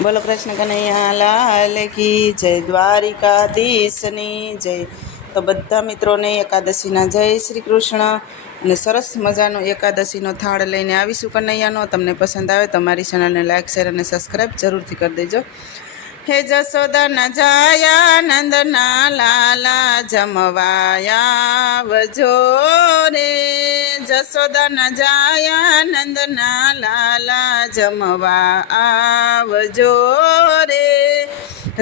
બોલો કૃષ્ણ કનૈયા લાલ કી જય, દ્વારિકાધીશની જય. તો બધા મિત્રોને એકાદશીના જય શ્રી કૃષ્ણ. અને સરસ મજાનો એકાદશીનો થાળ લઈને આવીશું કનૈયાનો. તમને પસંદ આવે તો મારી ચેનલને લાઇક શેર અને સબસ્ક્રાઈબ જરૂરથી કરી દેજો. હે જશોદા જાયા નંદના લાલા જમવાયા વજો રે. જશોદા જાયા નંદના લાલા જમવા આવજો રે.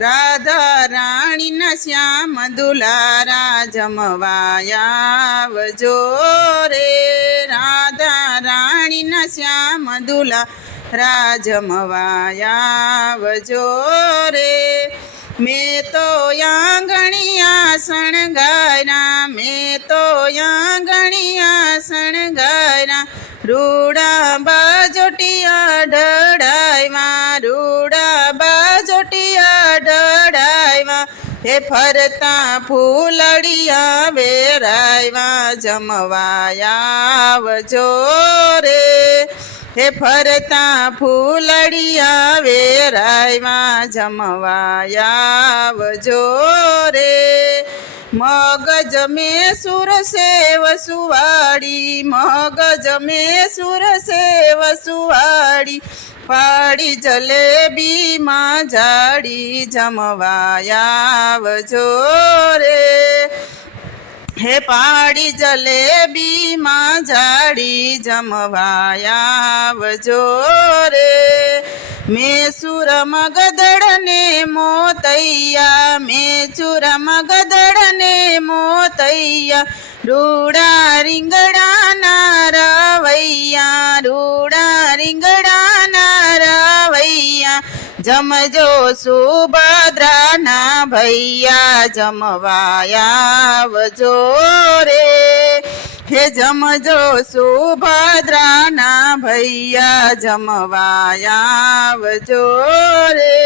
રાધા રાણીના શ્યામ દુલારા જમવાયા વજો રે. રાધા રાણીના શ્યામ દુલા રાજમવાયા વજો રે. મેં તો આંગણિયા શણગાર્યા, મેં તો આંગણિયા શણગાર્યા. રૂડા બાજોટિયા ઢળાવ્યા, રૂડા બાજોટિયા ઢળાવ્યા. હે ફરતા ફૂલડિયા વેરાવ્યા જમવાયા વજો રે. હે ફરતા ફૂલડિયા વેરાવ્યા જમવાયા વજો રે. મગજ મેં સુર સેવ સુવાડી, મગજ મેં સુર સેવ સુવાડી. પાડી જલેબીમાં જાડી જમવાયા વજો રે. હે પાડી જલેબીમાં જાડી જમવાયા વજો રે. મેં સુર મગદળને મોતૈયા, મેં ચુર મગદળને મોતૈયા. રૂડા રીંગણાના રવૈયા, રૂડા રીંગણાના રવૈયા. જમજો સુભદ્રાના ભૈયા જમવાયા વજો રે. હે જમજો સુભદ્રાના ભૈયા જમવાયા વજો રે.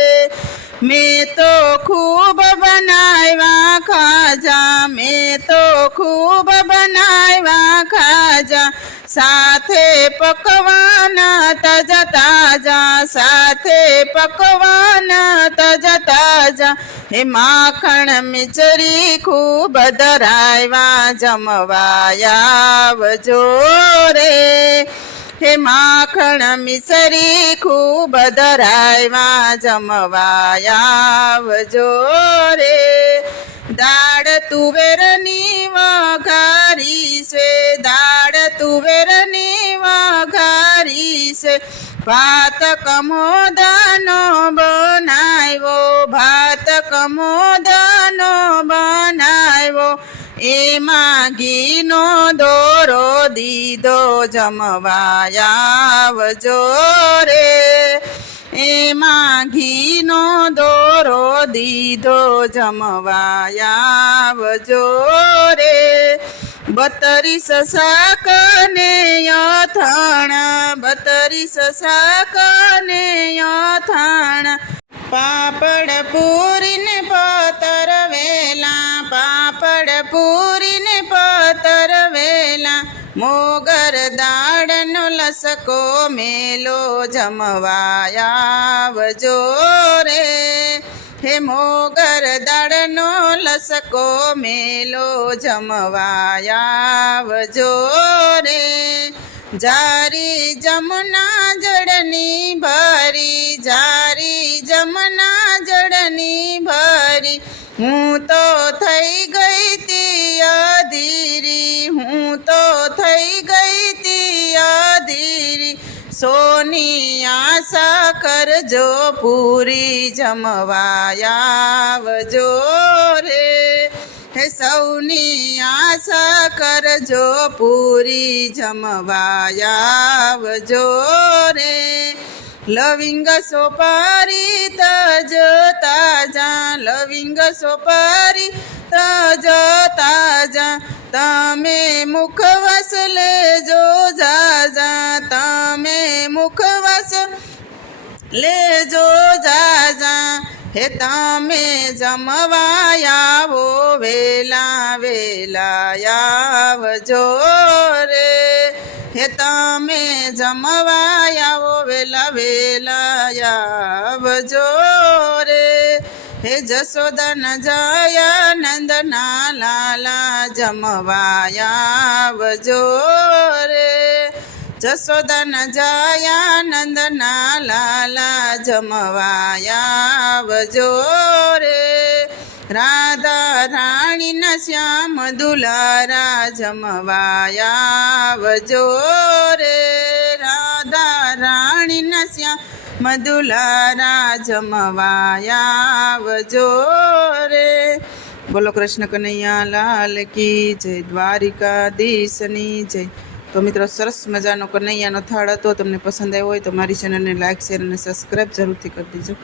મેં તો ખૂબ બનાવ્યા ખાજા, મેં તો ખૂબ બનાવ્યા ખાજા. સાથે પકવાન તાજા તાજા, સાથે પકવાન તાજા તાજા. હે માખણ મિચરી ખૂબ ધરાવ્યા જમવાયા વજો રે. હે માખણ મિસરી ખૂબ ધરાવ્યા જમવાયા વજો રે. દાળ તુવેરની વઘારી છે, દાળ તુવેરની વઘારી છે. ભાત કમોદનો બનાવ્યો, ભાત કમોદનો બનાવ્યો. એમાં ઘીનો દોરો દીધો જમવાયા વજો રે. એમાં ઘીનો દોરો દીધો જમવાયા વજો રે. 32 શાક ને અથાણા, 32 શાક ને અથાણા. પાપડ પૂરીને પતર વેલા, પાપડ પૂરીને પતર વેલા. મોગર દાળનો લસકો મેલો જમવાયા વજો રે. હે મોગર દાળનો લસકો મેલો જમવાયા વજો રે. જારી જમના જળની ભરી, જારી જમના જળની ભરી. હું તો થઈ ગઈ તી અધીરી, હું તો થઈ ગઈ તી અધીરી. સોની આશા કરજો પૂરી જમવાયા વજો રે. હે સૌની આશા કરજો પૂરી જમવાયા વજો રે. લવિંગ સોપારી તજ તાજા, લવિંગ સોપારી તજ તાજા. તમે મુખવાસ લેજો જાજા, તમે મુખવાસ લેજો જાજા. હે તમે જમવાયાવો વેલા વેલા આવજો રે. હે તમે જમવા આવો વેલા વેલા આવજો રે હે જશોદન જય નંદના લાલા જમવા આવજો રે જશોદન જય નંદના લાલા જમવા આવજો રે રાધા રાણીના શ્યામ દુલારા જમવા આવજો રે રાધા રાણીના શ્યામ દુલારા જમવા આવજો રે બોલો કૃષ્ણ કનૈયા લાલ કી જય દ્વારિકાધીશની જય તો મિત્રો સરસ મજાનો કનૈયાનો થાળ હતો તમને પસંદ આવ્યો હોય તો મારી ચેનલને લાઇક શેર અને સબસ્ક્રાઈબ જરૂરથી કરી દેજો